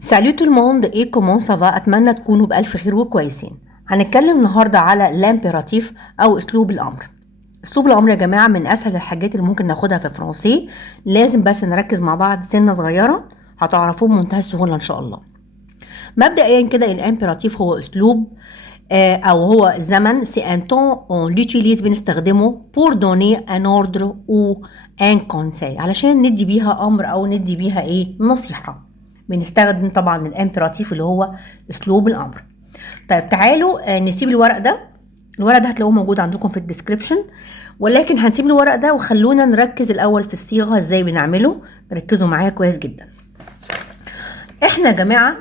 سالو تو الموند ايه كومون سافا، اتمنى تكونوا بالف خير وكويسين. هنتكلم النهارده على الامبيراتيف او اسلوب الامر. اسلوب الامر يا جماعه من اسهل الحاجات اللي ممكن ناخدها في فرنسي. لازم بس نركز مع بعض سنه صغيره هتعرفوه بمنتهى السهوله ان شاء الله. مبدئيا كده الامبيراتيف هو اسلوب او هو زمن، سي ان طون اون لوتيليز بنستخدمه بور دوني ان اوردر او ان كونساي، علشان ندي بيها امر او ندي بيها ايه نصيحه. بنستخدم طبعا الامبيراتيف اللي هو اسلوب الامر. طيب تعالوا نسيب الورق ده. الورق ده هتلاقوه موجود عندكم في الديسكريبشن، ولكن هنسيب الورق ده وخلونا نركز الاول في الصيغه ازاي بنعمله. ركزوا معايا كويس جدا. احنا يا جماعه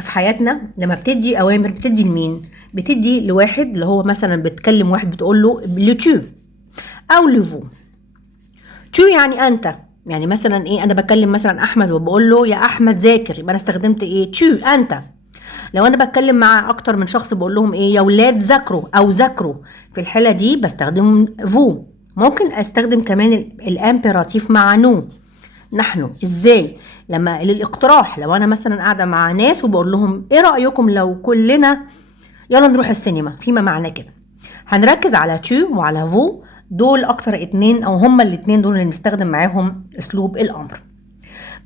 في حياتنا لما بتدي اوامر بتدي لمين؟ بتدي لواحد، اللي هو مثلا بتكلم واحد بتقول له لو تو او لفو. تو يعني انت، يعني مثلا ايه، انا بكلم مثلا احمد وبقول له يا احمد ذاكر، يبقى انا استخدمت ايه؟ تو انت. لو انا بتكلم مع اكتر من شخص بقول لهم ايه؟ يا ولاد ذاكروا او ذاكروا، في الحاله دي بستخدم فو. ممكن استخدم كمان الامبيراتيف مع نو، نحن. ازاي؟ لما للاقتراح، لو انا مثلا قاعده مع ناس وبقول لهم ايه رايكم لو كلنا يلا نروح السينما، فيما معناه كده. هنركز على تو وعلى فو، دول اكتر اتنين او هما الاتنين دول اللي بنستخدم معاهم اسلوب الامر.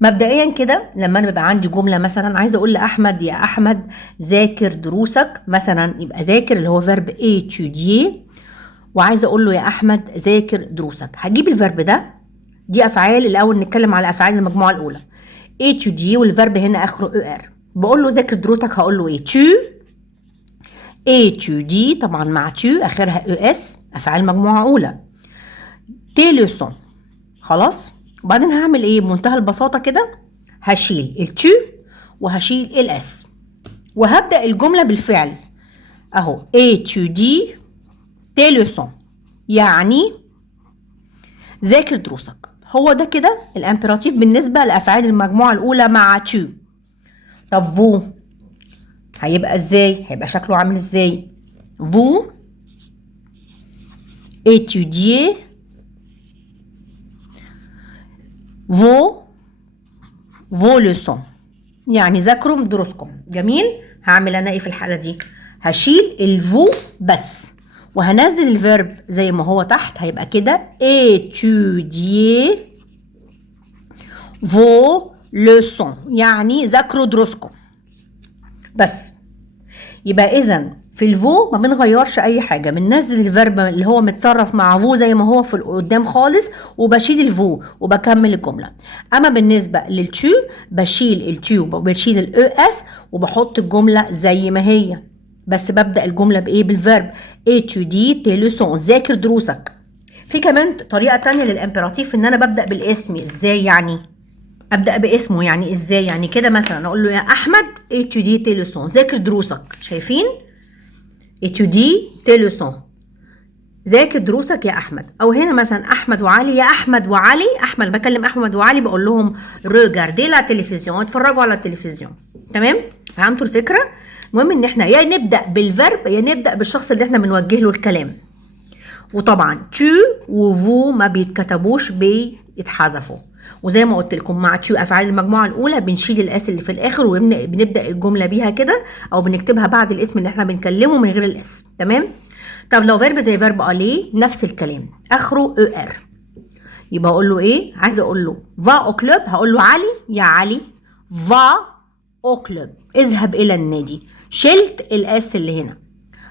مبدئيا كده لما انا بيبقى عندي جمله مثلا عايزه اقول لاحمد يا احمد ذاكر دروسك، مثلا يبقى ذاكر اللي هو فيرب étudier، وعايزه اقول له يا احمد ذاكر دروسك، هجيب الفيرب ده. دي افعال، الاول نتكلم على افعال المجموعه الاولى. étudier والفيرب هنا اخره er. بقول له ذاكر دروسك هقول له ايه؟ tu étudies، طبعا مع tu اخرها es، افعال مجموعه اولى. tes leçons. خلاص. وبعدين هعمل ايه بمنتهى البساطه كده؟ هشيل التو وهشيل الاس وهبدا الجمله بالفعل اهو. étudies tes leçons يعني ذاكر دروسك. هو ده كده الامبيراتيف بالنسبه لافعال المجموعه الاولى مع تو. طب فو هيبقى ازاي؟ هيبقى شكله عامل ازاي؟ فو étudiez vos leçons، يعني ذاكروا دروسكم. جميل. هعمل انا ايه في الحاله دي؟ هشيل الفو بس وهنزل الفيرب زي ما هو تحت، هيبقى كده étudier vos leçons يعني ذاكروا دروسكم بس. يبقى اذا في الفو ما بنغيرش اي حاجه، بننزل الفيرب اللي هو متصرف مع فو زي ما هو في قدام خالص، وبشيل الفو وبكمل الجمله. اما بالنسبه للتو بشيل التو وبشيل الاو اس وبحط الجمله زي ما هي، بس ببدا الجمله بايه؟ بالفيرب étudier tes leçons ذاكر دروسك. في كمان طريقه تانية للامبيراتيف، ان انا ببدا بالاسم. ازاي يعني ابدا باسمه؟ يعني ازاي؟ يعني كده مثلا اقول له يا احمد étudier tes leçons ذاكر دروسك. شايفين؟ étudier tes leçons ذاكر دروسك يا احمد. او هنا مثلا احمد وعلي، يا احمد وعلي، احمد بكلم احمد وعلي بقول لهم ريجاردي لا تلفزيون، اتفرجوا على التلفزيون. تمام؟ فهمتوا الفكره؟ المهم ان احنا يا نبدا بالفيرب يا نبدا بالشخص اللي احنا بنوجه له الكلام. وطبعا تو وفو ما بيتكتبوش، بيتحذفوا. وزي ما قلت لكم مع تو افعال المجموعه الاولى بنشيل الاس اللي في الاخر وبنبدا الجمله بيها كده، او بنكتبها بعد الاسم اللي احنا بنكلمه من غير الاسم. تمام؟ طب لو فيرب زي فيرب الي نفس الكلام اخره او ار، يبقى اقول له ايه؟ عايزه اقول له فا او كلوب، هقول له علي يا علي فا او كلوب اذهب الى النادي. شلت الاس اللي هنا.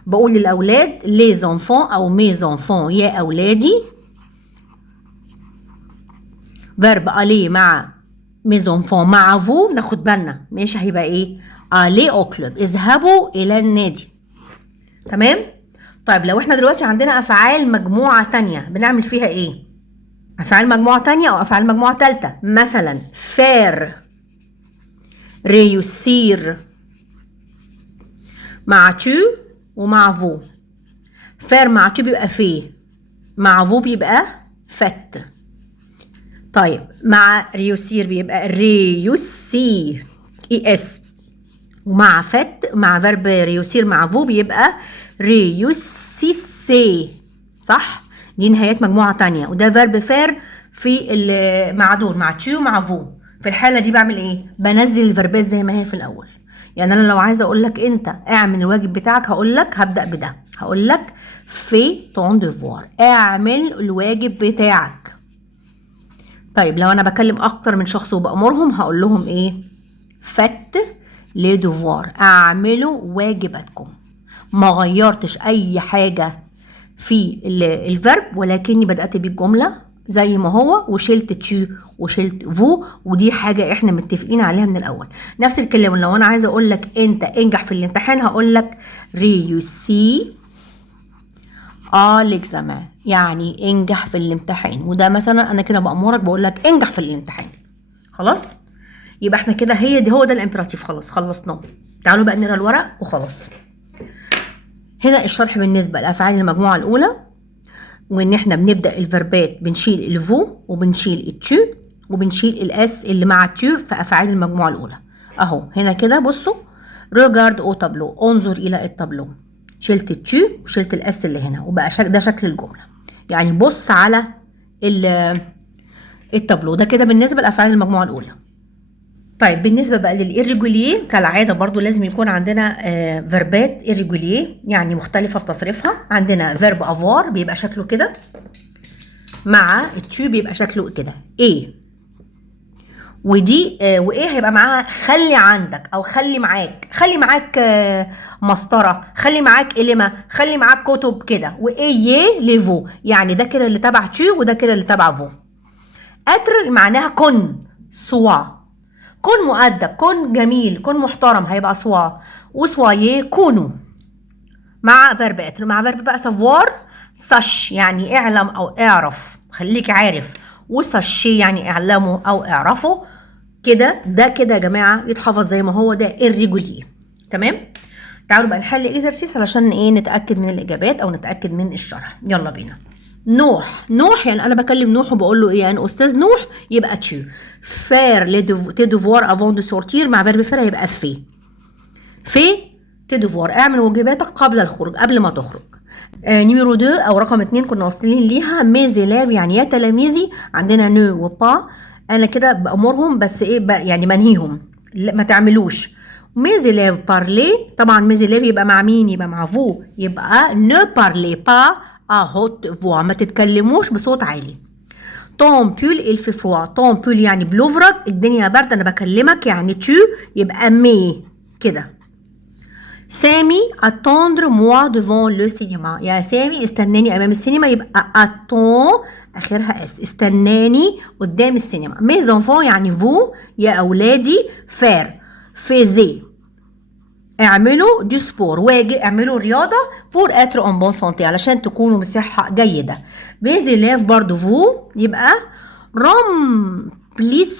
بقول للاولاد لي زونفون او مي زونفون يا اولادي. فيرب الي مع مي زونفون مع فو ناخد بالنا، ماشي؟ هيبقى ايه؟ الي او كلوب اذهبوا الى النادي. تمام؟ طيب لو احنا دلوقتي عندنا افعال مجموعه تانية بنعمل فيها ايه؟ افعال مجموعه تانية او افعال مجموعه تالتة، مثلا فير ريوسير مع تو ومع فو. فير مع تو بيبقى في، مع فو بيبقى فت. طيب مع ريوسير بيبقى ريوسير اي اس، ومع فت مع فيرب ريوسير مع فو بيبقى ريوسيسي. صح؟ دي نهايات مجموعة تانية، وده فيرب فير في مع دول مع تو مع فو. في الحالة دي بعمل ايه؟ بنزل الفربات زي ما هي في الاول. يعني انا لو عايزة اقول لك انت اعمل الواجب بتاعك، هقول لك هبدأ بده، هقول لك في طون ديفوار، اعمل الواجب بتاعك. طيب لو انا بكلم اكتر من شخص وبأمرهم هقول لهم ايه؟ فت لي ديفوار، اعملوا واجباتكم. ما غيرتش اي حاجة في الفيرب، ولكني بدأت بالجملة زي ما هو، وشلت تشو وشلت فو، ودي حاجة احنا متفقين عليها من الاول. نفس الكلام لو انا عايزة اقول لك انت انجح في الامتحان، هقول لك ريوسي l'examen، يعني انجح في الامتحان. وده مثلا انا كده بأمرك بقول لك انجح في الامتحان. خلاص، يبقى احنا كده هو ده الامبراتيف، خلاص خلصناه. تعالوا بقى نقرا الورق وخلاص. هنا الشرح بالنسبة لأفعال المجموعة الأولى، وإن إحنا بنبدأ الفربات بنشيل الفو وبنشيل التو وبنشيل الأس اللي مع التو في أفعال المجموعة الأولى. أهو هنا كده بصوا، ريجارد أو تابلو، انظر إلى التابلو، شلت التو وشلت الأس اللي هنا، وبقى ده شكل الجملة. يعني بص على التابلو ده كده بالنسبة لأفعال المجموعة الأولى. طيب بالنسبة بقى للإيريجوليه، كالعادة برضو لازم يكون عندنا فيربات إيريجوليه، يعني مختلفة في تصريفها. عندنا فيرب أفوار بيبقى شكله كده، مع التو بيبقى شكله كده إيه، ودي وإيه هيبقى معاها خلي عندك أو خلي معاك، خلي معاك مسطرة، خلي معاك قلمة، خلي معاك كتب كده. وإيه ليفو، يعني ده كده اللي تبع تو وده كده اللي تبع فو. أتر معناها كن سوا، كن مؤدب، كن جميل، كن محترم، هيبقى سوا. وسوايي كونوا، مع فيرب اتر، مع فيرب بقى سافوار، سش يعني اعلم او اعرف، خليك عارف. وسشي يعني اعلموا او اعرفوا. كده ده كده يا جماعه يتحفظ زي ما هو، ده الريجوليه. تمام. تعالوا بقى نحل اكزرسيس علشان ايه نتاكد من الاجابات او نتاكد من الشرح. يلا بينا. نوح يعني انا بكلم نوح وبقول له ايه؟ يعني استاذ نوح يبقى تشو. فير لي تي دوفوار افون دو سورتير، مع فيرب فير هيبقى في تي دوفوار، اعمل واجباتك قبل الخروج، قبل ما تخرج. نيميرو 2 او رقم 2 كنا واصلين ليها، ميزيلاف يعني يا تلاميذي، عندنا نو وبا، انا كده بامرهم بس ايه يعني منهيهم ما تعملوش. ميزيلاف بارلي، طبعا ميزيلاف يبقى مع مين؟ يبقى مع فو، يبقى نو بارلي با هوت فوا، ما تتكلموش بصوت عالي. طون بول الفي فوا، طون بول يعني بلوفرك، الدنيا برد انا بكلمك، يعني تو يبقى مي كده. سامي attendre moi devant le cinéma، يا سامي استناني امام السينما، يبقى attend اخرها اس، استناني قدام السينما. mes enfants يعني فو يا اولادي، فير فيزي اعملوا دي سبور، اعملوا رياضة بور اتر اون بون سونتي، علشان تكونوا بصحة جيدة. بيزيلاف برضو فو، يبقى رومبليسي،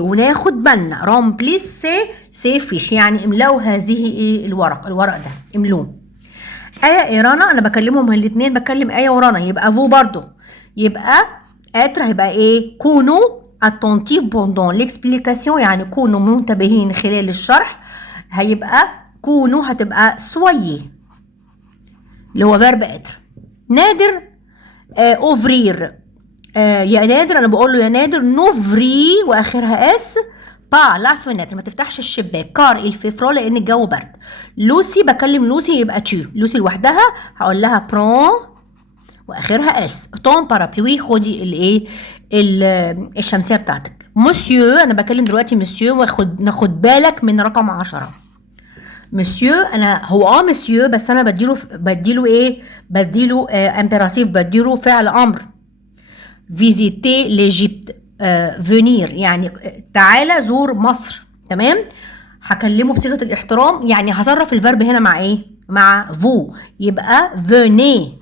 وناخد بالنا رومبليسي سي فيش يعني املأوا هذه ايه الورق ده املوه. آية إيرانا أنا بكلمهم الاتنين، بكلم آية ورانا، يبقى فو برضو، يبقى اتر هيبقى ايه؟ كونوا attentif pendant l'explication، يعني كونوا منتبهين خلال الشرح، هيبقى كونوا هتبقى سويي اللي هو فيرب اتر. نادر اوفرير، يا نادر انا بقول له يا نادر نوفري واخرها اس با لا فيناتر، ما تفتحش الشباك، كار الفيفرو لان الجو برد. لوسي بكلم لوسي يبقى تشو، لوسي لوحدها هقول لها برون واخرها اس. طون بارابلوي، خدي الايه الشمسيه بتاعتك. مسيو انا بكلم دلوقتي مسيو، ناخد بالك من رقم 10. مسيو انا هو مسيو، بس انا بديله ايه؟ بديله امبيراتيف، بديله فعل امر. فيزيتي ليجيبت، فينير يعني تعالى زور مصر. تمام. هكلمه بصيغه الاحترام، يعني هصرف الفيرب هنا مع ايه؟ مع فو، يبقى فيني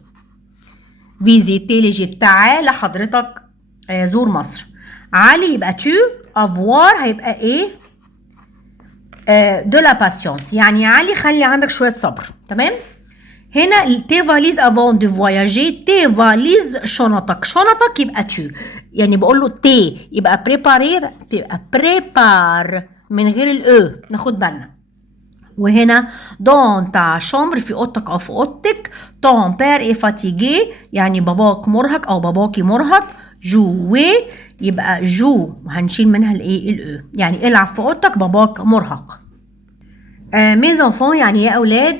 فيزيتي ليجيبت، تعالى حضرتك زور مصر. علي يبقى تو، افوار هيبقى ايه؟ دو لا باسيونس، يعني يا علي خلي عندك شويه صبر. تمام. هنا تي فاليز افون دو فواياجي، تي فاليز شنطك، شنطك يبقى تو، يعني بقول له تي يبقى بريباري، يبقى بريبار من غير الاو، ناخد بالنا. وهنا دون تا شامبر، في اوضتك او في اوضتك. طون بير اي فاتيجي، يعني باباك مرهق او باباكي مرهق. جوي يبقى جو وهنشيل منها الايه الاو، يعني العب في اوضتك باباك مرهق. ميز انفون يعني يا اولاد،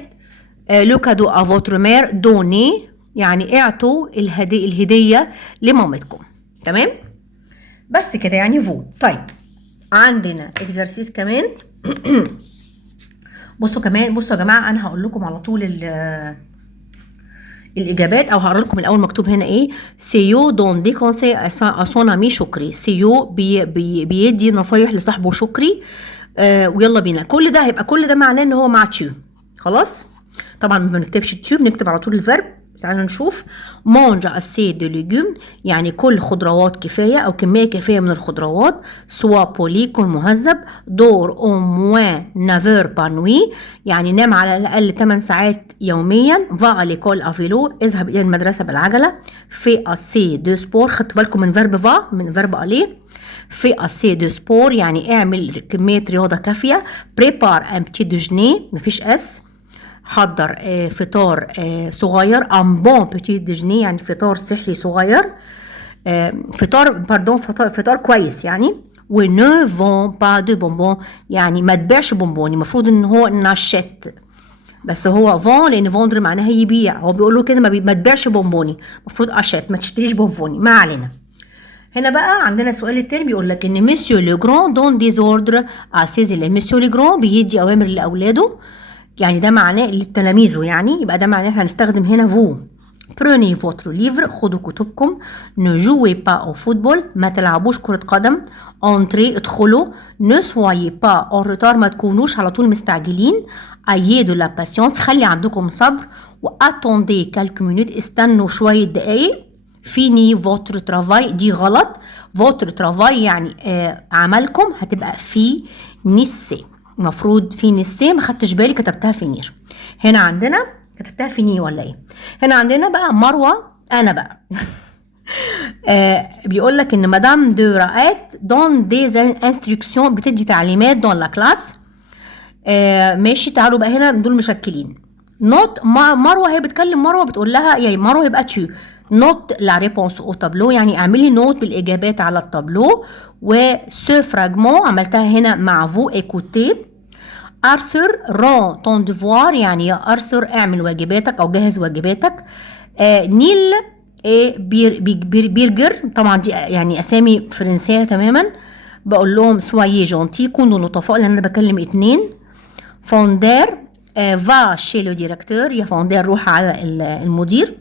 لو كادو ا فوتر مير دوني، يعني اعطوا الهديه لمامتكم. تمام، بس كده يعني فو. طيب عندنا اكزرسيس كمان. بصوا يا جماعه، انا هقول لكم على طول الاجابات، او هقرا لكم الاول مكتوب هنا ايه. سيو دون دي كونسي ا سون امي شكري. سيو بيدي نصايح لصاحبه شكري. ويلا بينا، كل ده معناه ان هو مع تشو. خلاص، طبعا ما بنكتبش تشو، بنكتب على طول الفيرب. تعالوا نشوف. مانجا اسي دو ليجوم، يعني كل خضروات كفايه او كميه كفايه من الخضروات. سوا بولي، كن مهذب. دور او موان 9 بار نوي، يعني نام على الاقل 8 ساعات يوميا. فا ليكول افيلو، اذهب الى المدرسه بالعجله. في اسي دو سبور، خدتوا بالكم من فيرب فا، من فيرب الي. في اسي دو سبور يعني اعمل كميه رياضه كافيه. بريبار ان بتي دوجني، مفيش اس. حضر فطار صغير. ان بون بتي ديجني يعني فطار صحي صغير. فطار كويس يعني. و نو فون با دو بونبون، يعني ما تبيعش بونبوني. المفروض ان هو ناشيت، بس هو فون لان فوندر معناها يبيع، هو بيقول له كده ما تبيعش بونبوني، المفروض اشيت، ما تشتريش بونبوني. ما علينا. هنا بقى عندنا سؤال التاني بيقول لك ان مسيو لو جران دون ديزوردر ا سيزي. مسيو لو جران بيدي اوامر لاولاده، يعني ده معناه لتلاميذه، يعني يبقى ده معناه احنا هنستخدم هنا فو. بروني فوترو ليفر، خدوا كتبكم. نو جوي با او فوتبول، ما تلعبوش كرة قدم. انتري، ادخلوا. نو سوايي با او روتار، ما تكونوش على طول مستعجلين. ايي دو لا باسيونس، خلي عندكم صبر. واتوندي كالكو مينوت، استنوا شوية دقايق. فيني فوتر ترافاي، دي غلط. فوتر ترافاي يعني عملكم، هتبقى في نيسي، المفروض في نيسي، ما خدتش بالي كتبتها فينير. هنا عندنا كتبتها فيني ولا ايه؟ هنا عندنا بقى مروه، انا بقى بيقول لك ان مدام دو رائت دون دي انستركسيون، بتدي تعليمات دون لا كلاس. ماشي، تعالوا بقى هنا دول مشكلين. نوت مروه، هي بتكلم مروه بتقول لها، يعني مروه يبقى تو. نوت لا ريبونس او تابلو، يعني اعملي نوت بالاجابات على التابلو. وسو فراجمون عملتها هنا مع فو ايكوتي. ارثر رون تون ديفوار، يعني يا ارثر اعمل واجباتك او جهز واجباتك. نيل بيرجر، طبعا دي يعني اسامي فرنسيه تماما. بقول لهم سوايي جونتي، كونوا لطفاء، لان انا بكلم اتنين. فوندير فا شي لو ديريكتور، يا فوندير روح على المدير.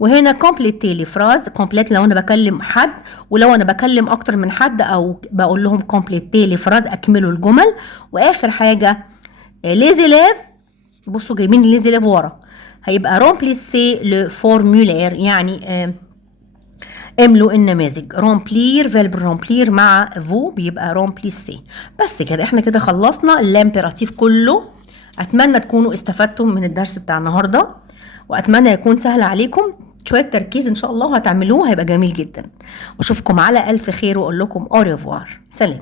وهنا كومبليتي لي فراز، كومبليت لو انا بكلم حد، ولو انا بكلم اكتر من حد او بقول لهم كومبليتي لي فراز، اكملوا الجمل. واخر حاجه لي زيليف، بصوا جايبين لي زيليف ورا، هيبقى رومبليسي لو فورمولير، يعني املوا النماذج. رومبلير، فيرب رومبلير مع فو بيبقى رومبليسي. بس كده احنا كده خلصنا الامبيراتيف كله. اتمنى تكونوا استفدتم من الدرس بتاع النهارده، واتمنى يكون سهل عليكم. شويه تركيز ان شاء الله هتعملوه، هيبقى جميل جدا. واشوفكم على الف خير، واقول لكم au revoir، سلام.